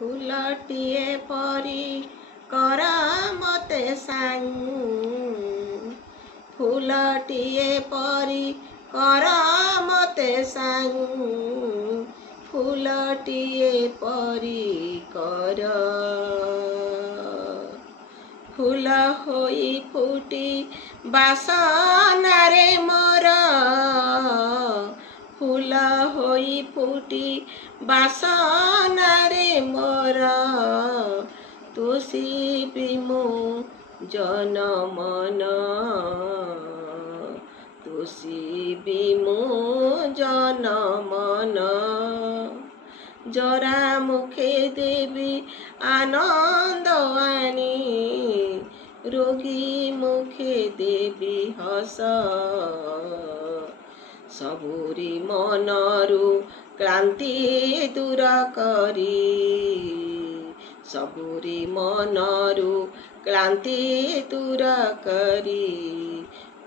फूलटिए परी कर मते साईं फूलटिए परी कर मते साईं फूलटिए परी कर फूल होई फुटी बासनारे मोर फूल होई फुटी बासनारे मोर तुषिबि मो जनमन तुषिबि मो जनमन जरा मुखे देवी आनंद आनी रोगी मुखे देवी हस सबुरी मनरु क्रांति दूर करी सबुरी मनरु क्रांति दूर करी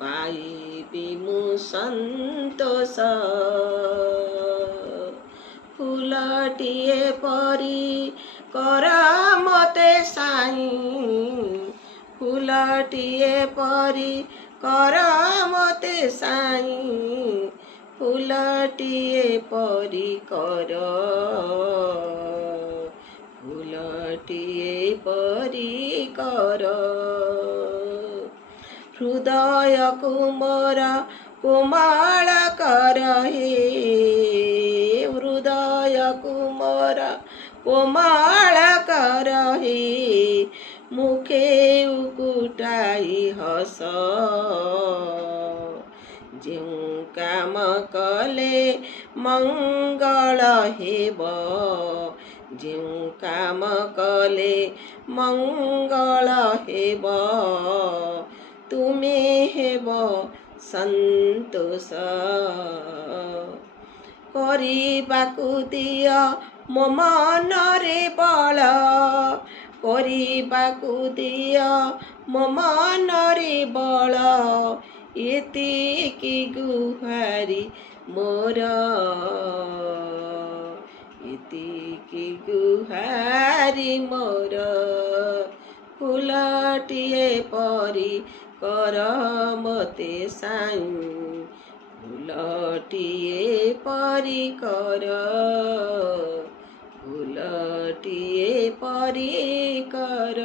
पाइबि मु संतोष फूलटिए परी कर मते साईं फूलटिए परी कर मते साईं फूलटिए परी कर फूलटिए परी कर हृदय कुमार कोमल कर हे हृदय कुमार कोमल कर हे मुखे उकुटाई हस ଯେଉଁ काम कले मंगल हेब ଯେଉଁ काम कले मंगल हेब तुमे हेब संतोष କରିବାକୁ ଦିଅ ମୋ ମନରେ ବଳ କରିବାକୁ ଦିଅ ମୋ ମନରେ ବଳ ଏତିକି ଗୁହାରି ମୋର ଏତିକି ଗୁହାରି ମୋର ଫୁଲଟିଏ ପରି कर मते साईं फूलटिए परी कर फूलटिए परी कर।